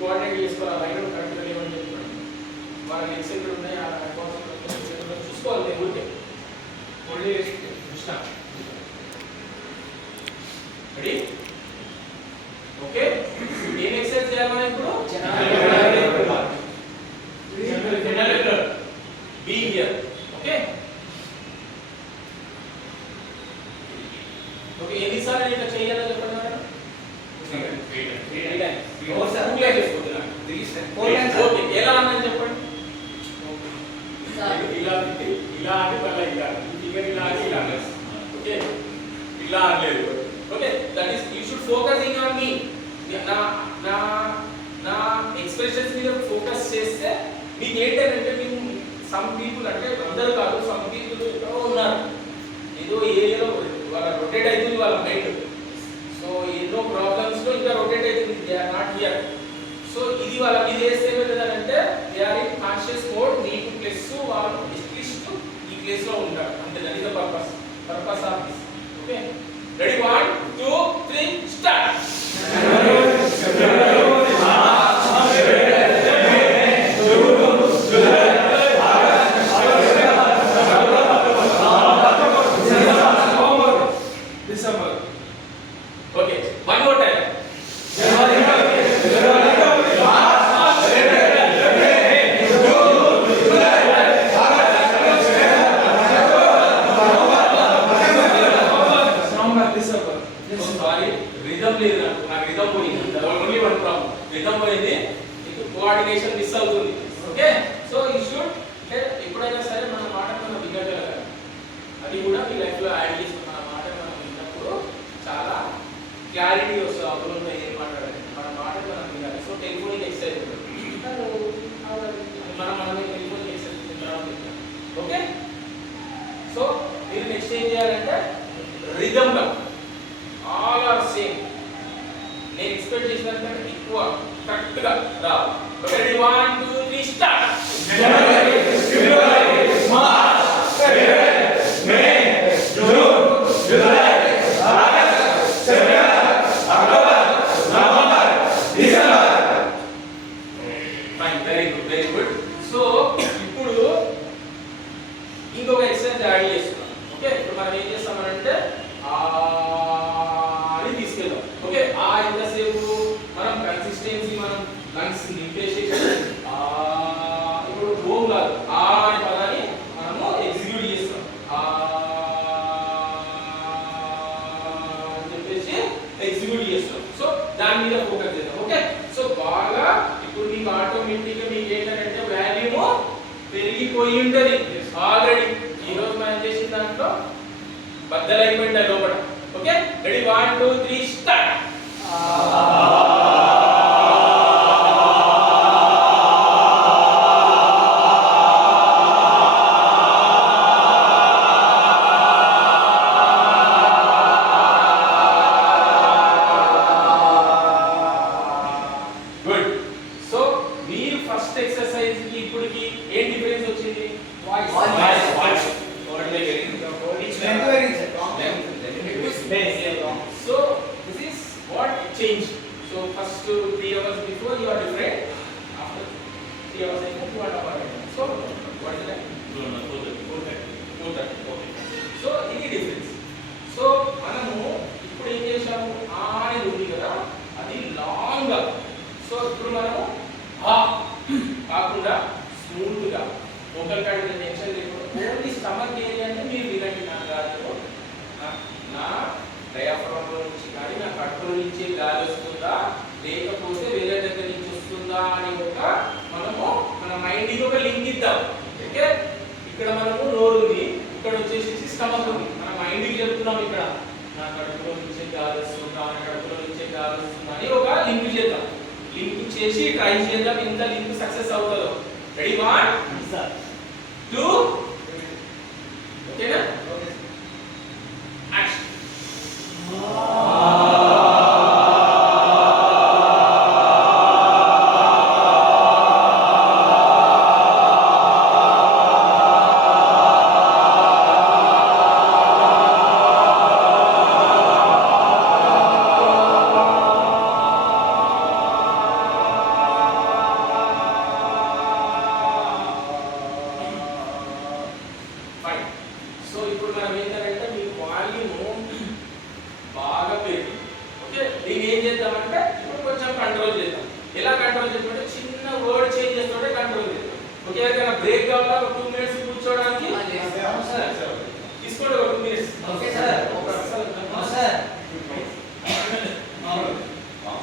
Coordinate చేసుకోవాలి line కరెక్ట్గా లేవని చెప్తున్నాను వాళ్ళ నెక్స్ట్ ఎక్కడ ఉన్నాయి ఆ చూసుకోవాలి ఊరికే ఓన్లీ రెడీ ఓకే ఏం ఎక్సర్సైజ్ చేయాలి మనం ఇప్పుడు generator be here okay okay ఎన్నిసార్లు ఇట్లా చేయాలో చెప్పండి మేడం ఓకే ఎలా అన్నది చెప్పండి ఇలా ఇలా అని మళ్ళీ ఇలా ఫిగర్ ఇలా అని ఇలా ఓకే ఇలా అనలేదు okay that is you should focusing on me నా నా నా ఎక్స్ప్రెషన్స్ మీద ఫోకస్ చేస్తే మీకు ఏంటంటే మేము సమ్ పీపుల్ అంటే అందరూ కాదు సమ్ పీపుల్ ఎక్కడో ఉన్నారు ఏదో ఏరియాలో వాళ్ళ రొటేట్ అవుతుంది వాళ్ళ మైండ్ సో ఎన్నో ప్రాబ్లమ్స్ లో ఇంకా రొటేట్ అవుతుంది they are not here so ఇది వాళ్ళ ఇది చేస్తే ఏమవుతుందంటే they are in conscious mode నీకు ప్లస్ వాళ్ళు ఎట్లీస్ట్ ఈ ప్లేస్ లో ఉంటారు అంటే that is the purpose of this okay ready 1 2 3 start coordination miss అవుతుంది ఓకే సో యూ షుడ్ ఎప్పుడైనా సరే మన మాట మనం వినగలగాలి అది కూడా మీ లైఫ్ లో యాడ్ చేసుకుని మన మాట మనం విన్నప్పుడు చాలా క్లారిటీ వస్తుంది అవతల ఏం మాట్లాడాలి మన మాట మనం వినాలి సో టెలిఫోనిక్ ఎక్సర్సైజ్ మనమే టెలిఫోనిక్ ఎక్సర్సైజ్ ఓకే సో మీరు నెక్స్ట్ ఏం చేయాలంటే రిథమ్ గా ఆల్ ఆర్ సేమ్ నేను ఎక్స్పెక్ట్ చేసినంత ఎక్కువ కరెక్ట్ గా రావాలి ready 1 2 3 start January February March April May June July August September October November December fine very good so ఇప్పుడు ఇంకొక ఎక్సర్సైజ్ యాడ్ చేస్తున్నాం ఓకే ఇప్పుడు మనం ఏం చేస్తామంటే అని తీసుకెళ్దాం ఓకే ఆ ఎంతసేపు మనం కన్సిస్టెన్సీ మనం లంగ్స్ నింపేసి ఇప్పుడు ఓం కాదు ఆ అనే పదాన్ని మనము ఎగ్జిక్యూట్ చేస్తాం అని చెప్పేసి ఎగ్జిక్యూట్ చేస్తాం సో దాని మీద ఫోకస్ చేద్దాం ఓకే సో బాగా ఇప్పుడు మీకు ఆటోమేటిక్ గా మీకు ఏంటంటే వాల్యూమ్ పెరిగిపోయి ఉంటది ఆల్రెడీ ఈ రోజు మనం చేసిన దాంట్లో బద్దలైపోయింది లోపల okay ready 1 2 3 start good so మీరు ఫస్ట్ ఎక్సర్సైజ్ కి ఇప్పుడుకి ఏం డిఫరెన్స్ వచ్చింది voice so this is what changed so first 3 hours before you are different after 3 hours after you are different so what is that 4:30 okay so ఇది difference so మనము ఇప్పుడు ఏం చేశాము ఆ అని ఉంది కదా అది లాంగ్ గా సో ఇప్పుడు మనము ఆ కాకుండా స్మూత్ గా వోకల్ కార్డ్ మీద టెన్షన్ లేకుండా ఓన్లీ స్టమక్ ఏరియా అంటే మీరు వినండి నా గాలిలో నా డయాఫ్రామ్ లో నుంచి కానీ నా కడుపులో నుంచి గాలి వస్తుందా లేకపోతే వేరే దగ్గర నుంచి వస్తుందా అని ఒక మనము మన మైండ్ కి ఒక లింక్ ఇద్దాం ఓకే ఇక్కడ మనము నోరు ఉంది ఇక్కడ వచ్చేసి స్టమక్ ఉంది మన మైండ్ కి చెప్తున్నాం ఇక్కడ నా కడుపులో నుంచి గాలి వస్తుందా నా కడుపులో నుంచి గాలి వస్తుందా అని ఒక లింక్ చేద్దాం లింక్ చేసి ట్రై చేద్దాం ఎంత లింక్ సక్సెస్ అవుతుందో రెడీ 1 2 ఓకేనా యాక్షన్ సో ఇప్పుడు మనం ఏంటంటే మీ వాల్యూమ్ బాగా పెరిగింది. ఓకే, దీన్ని ఏం చేద్దామంటే ఇప్పుడు కొంచెం కంట్రోల్ చేద్దాం. ఎలా కంట్రోల్ చేద్దామంటే చిన్న వర్డ్ చేంజ్ చేస్తుంటే కంట్రోల్ చేద్దాం. ఓకే, ఏదైనా బ్రేక్ కావాలా ఒక 2 మినిట్స్ కూర్చోడానికి తీసుకోండి, ఒక 2 minutes. Okay sir. Sir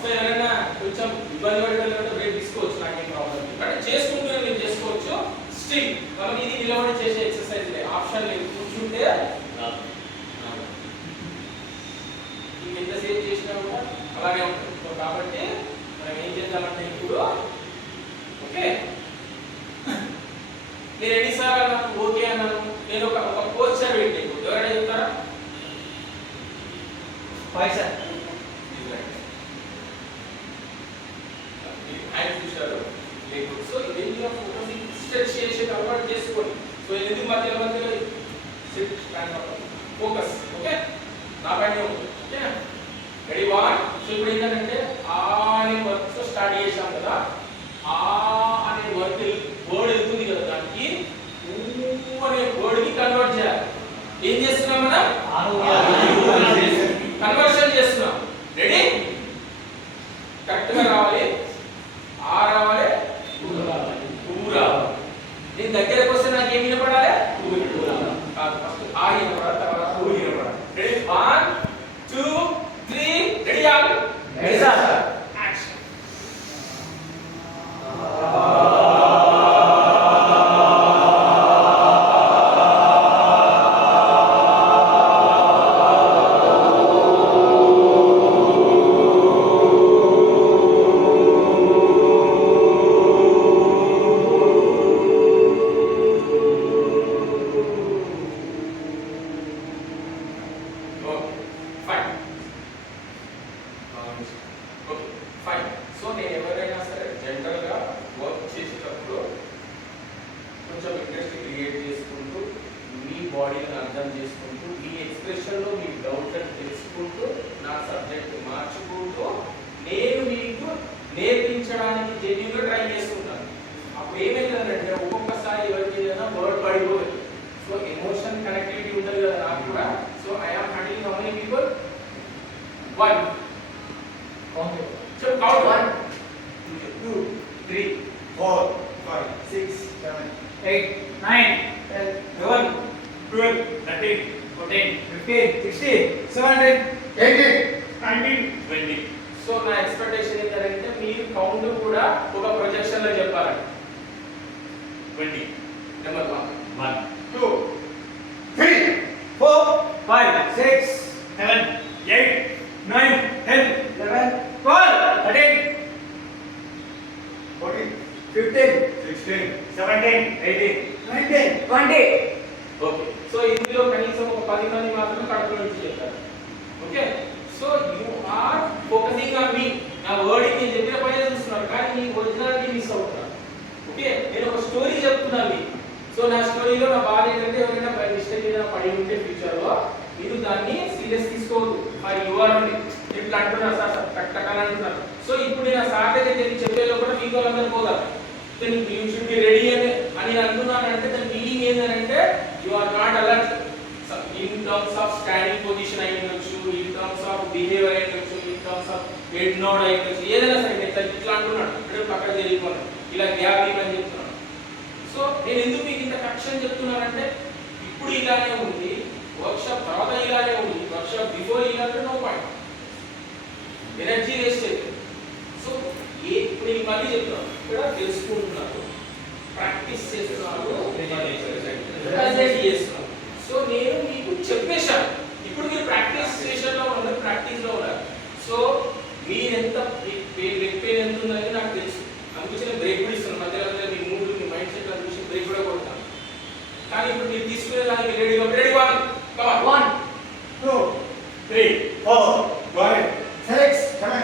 so ఎవరైనా కొంచెం ఇబ్బంది పడేటప్పుడు బ్రేక్ తీసుకోవచ్చు, నాకేం ప్రాబ్లం లేదు. అంటే చేసుకుంటూనే మీరు చేసుకోవచ్చు. స్టిల్ మనం ఇది నిలబడి చేసే ఎక్సర్సైజ్ లే, ఆప్షన్ లేదు. కూర్చుంటే ఎంతసేపు చేసినా కూడా అలానే ఉంటుంది. సో కాబట్టి మనం ఏం చేద్దామంటే ఇప్పుడు ఓకే, మీరు ఎన్నిసార్లు అన్నాను ఓకే అన్నాను, నేను ఒక పోస్టర్ పెట్టి ఎవరైనా చెప్తారా? 5 సార్. సో ఇది ఫోకసింగ్ స్ట్రెచ్ చేసే అలవాటు చేసుకోండి. సో ఎందుకు మధ్యలో మధ్యలో SIT stand up focus. Okay, నా పైన ఓకే. రెడీ 1. సో ఇప్పుడు ఏంటంటే ఆ అనే వర్క్ స్టార్ట్ చేశాం కదా, ఆ అనే వర్డ్ వెళ్తుంది కదా, దానికి ఊ అనే వర్డ్ కి కన్వర్ట్ చేయాలి. ఏం చేస్తున్నాం మనం? కన్వర్షన్ చేస్తున్నాం. రెడీ? కరెక్ట్ గా రావాలి. ఆ రావాలి, ఊ రావాలి. నేను దగ్గరకు వస్తే నాకు ఏమి వినపడాలి? ఫస్ట్ ఆ వినపడాలి, తర్వాత ఊ వినపడాలి. రెడీ 1 2 3 రెడీ ఆగు. Ready sir. యాక్షన్. సో నేను ఎవరైనా సరే జనరల్ గా వర్క్ చేసేటప్పుడు కొంచెం ఇంట్రెస్ట్ క్రియేట్ చేసుకుంటూ, మీ బాడీని అర్థం చేసుకుంటూ, మీ ఎక్స్ప్రెషన్ లో మీ డౌట్ అని తెలుసుకుంటూ, నా సబ్జెక్ట్ మార్చుకుంటూ నేను మీకు నేర్పించడానికి జెన్యూన్ గా ట్రై చేస్తుంటాను. అప్పుడు ఏమైందంటే ఒక్కొక్కసారి ఎవరికి ఏదైనా వర్డ్ పడిపోతుంది. సో ఎమోషన్ కనెక్టివిటీ ఉంటుంది కదా నాకు కూడా. So I am handling how many people? 1. Okay. So count 1 2 3 4 5 6 7 8 9 10 11 12 13 14 15 16 17 18 19 20. So నా ఎక్స్పెక్టేషన్ ఏంటంటే మీరు కౌంట్ కూడా ఒక ప్రొజెక్షన్ లో చెప్పాలి. 20 నెంబర్ 1 2 3 4 5 6 7 8 9 10 11 12 13 14 15 16 17 18 19 20. ఓకే, సో ఇందులో కనీసం ఒక 10 మంది మాత్రమే కడుపులో నుంచి చెప్తారు. Okay, so you are focusing on me. నా వర్డింగ్ నేను చెప్పిన పైన చూస్తున్నారు, కానీ మీ ఒరిజినాలిటీ మిస్ అవుతున్నారు. ఓకే, నేను ఒక స్టోరీ చెప్తున్నాను మీకు. సో నా స్టోరీలో నా బాధ ఏంటంటే ఎవరైనా బై మిస్టేక్ ఏదైనా పడి ఉంటే ఫ్యూచర్ లో మీరు దాన్ని సీరియస్ తీసుకోవద్దు. మరి యువర్ అండి ఇట్లా అంటున్నారు సార్, టక్కన అంటున్నారు. సో ఇప్పుడు నేను సార్ దగ్గర చెప్పేలో కూడా మీకు వాళ్ళందరూ పోదాం. యూ షుడ్ బి రెడీ అని నేను అంటున్నానంటే దాని మీనింగ్ ఏంటంటే you are not alert in terms of standing position అయి ఉండొచ్చు, ఇన్ టర్మ్స్ ఆఫ్ బిహేవియర్ అయి ఉండొచ్చు, in terms of head nod అయి ఉండొచ్చు, ఏదైనా సరే ఇట్లా అంటున్నాడు ఇప్పుడు పక్కన జరిగిపోయినాడు, ఇలా గ్యాప్ ఇవ్వని చెప్తున్నాను. సో నేను ఎందుకు మీకు ఇంత కరెక్షన్ చెప్తున్నానంటే ఇప్పుడు ఇలానే ఉంది, వర్క్షాప్ తర్వాత ఇలానే ఉంది, వర్క్షాప్ బిఫోర్ ఇలాంటి నో పాయింట్, ఎనర్జీ వేస్ట్ అవుతుంది. సో ఇప్పుడు నేను మళ్ళీ చెప్తున్నాను, ఇక్కడ తెలుసుకుంటున్నారు, ప్రాక్టీస్ చేస్తున్నారు, చేస్తున్నారు. సో నేను మీకు చెప్పేశాను, ఇప్పుడు మీరు ప్రాక్టీస్ సెషన్లో ఉన్నారు, ప్రాక్టీస్లో ఉన్నారు. సో మీరెంత లెగ్ పెయిన్ ఎంత ఉందని నాకు తెలుసు, అందుకే నేను బ్రేక్ కూడా ఇస్తున్నాను మధ్యలో మధ్యలో. మీ మూడు మీ మైండ్ సెట్ చూసి బ్రేక్ కూడా కొడతాను. కానీ ఇప్పుడు మీరు తీసుకునే దానికి రెడీగా రెడీ 1 1 2 3 4 5 6 7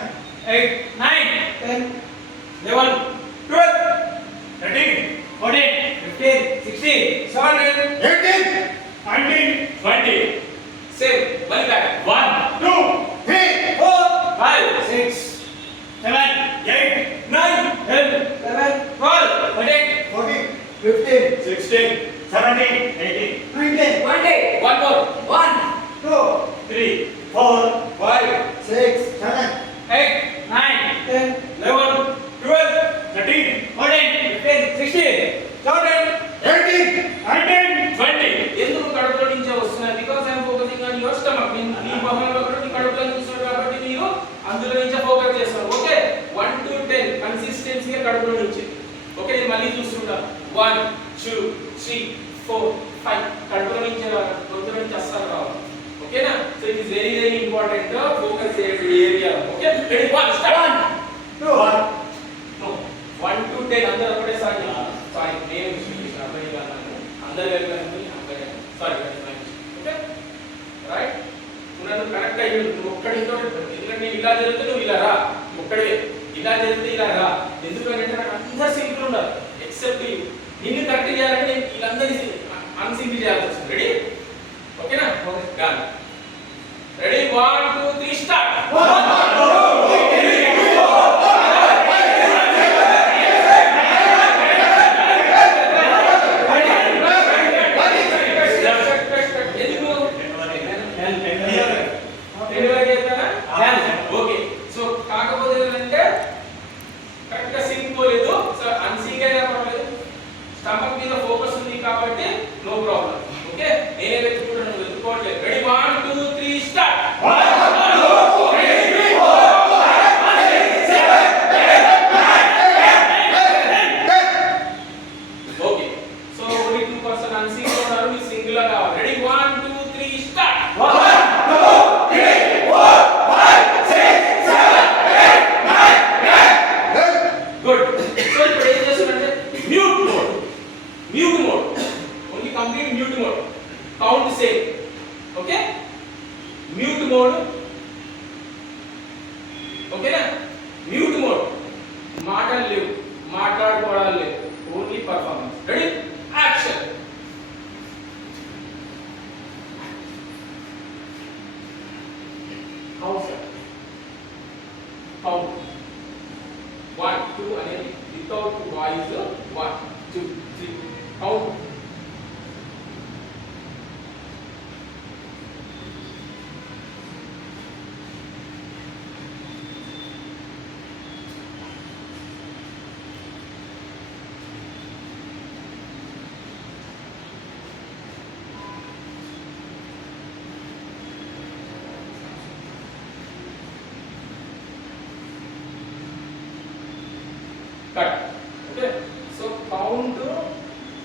8 9 10 11 12 13 14 15 16 17 18 19 20. Same. One back. 1 2 3 4 5 6 7 8 9 10 11 12 13 14 15 16 17 18 19 20. 3, 4, 5, 6, 7, 8, 9, 10, 11, 12, 13, 14, 15, 16, 17, 18, 19, 20. ఎందుకు కడుపులో నుంచే వస్తున్నాయి? Because I'm focusing on your stomach. మీ మొహంలో కూడా మీ కడుపులో చూస్తున్నారు కాబట్టి మీరు అందులో నుంచే ఫోకస్ చేస్తారు. ఓకే, 1 to 10 కన్సిస్టెన్సీగా కడుపులో నుంచి. ఓకే, నేను మళ్ళీ చూస్తుంటాను. 1, 2, 3, 4, 5 కడుపులో నుంచి గొంతు నుంచి అస్సలు రావాలి. ఓకేనా? So it is very very important focus area. Okay, ready 1 start. 2, 1, No, 1 to 10 అందరూ ఒకటేసారి. సారీ, నేను అందరూ వెళ్ళాను. Sorry, okay right. నువ్వు కరెక్ట్ అయ్యి నువ్వు ఒక్కడితో, ఎందుకంటే నేను ఇలా జరిగితే నువ్వు ఇలా రా, ఒక్కడే ఇలా జరిగితే ఇలా రా. ఎందుకంటే నాకు అందరు సింపుల్ ఉండాలి ఎక్సెప్ట్ యూ. నిన్ను కరెక్ట్ చేయాలంటే నేను వీళ్ళందరినీ అన్సింపుల్ చేయాల్సి వస్తుంది. రెడీ? ఓకేనా? Done. Ready 1 2 3 start. Okay, so కాకపోతే ఏంటంటే కరెక్ట్ గా సింక్ పోలేదు. సో అన్సింక్ అయినా పర్వాలేదు, స్టమక్ మీద ఫోకస్ ఉంది కాబట్టి నో ప్రాబ్లం. ఓకే, నేనే వెతుకుంటాను, నువ్వు వెతుకోవట్లేదు. Ready 1 2 3 start. Okay, so only 2% unsync ఉన్నారు, మీరు సింగిల్ గా కావాలి. Ready 1 2 3 start. గుడ్. సో ఇప్పుడు ఏం చేస్తున్నారంటే mute mode. Mute mode, only complete mute mode. Count same. Okay, mute mode. ఓకేనా? మ్యూట్ మోడ్, మాటలు లేవు, మాట్లాడుకోవడాలు లేవు, only performance. Ready action. Count sir, count 1 2 అనేది వితౌట్ వాయిస్. 1 2 3 కౌంట్. కట్.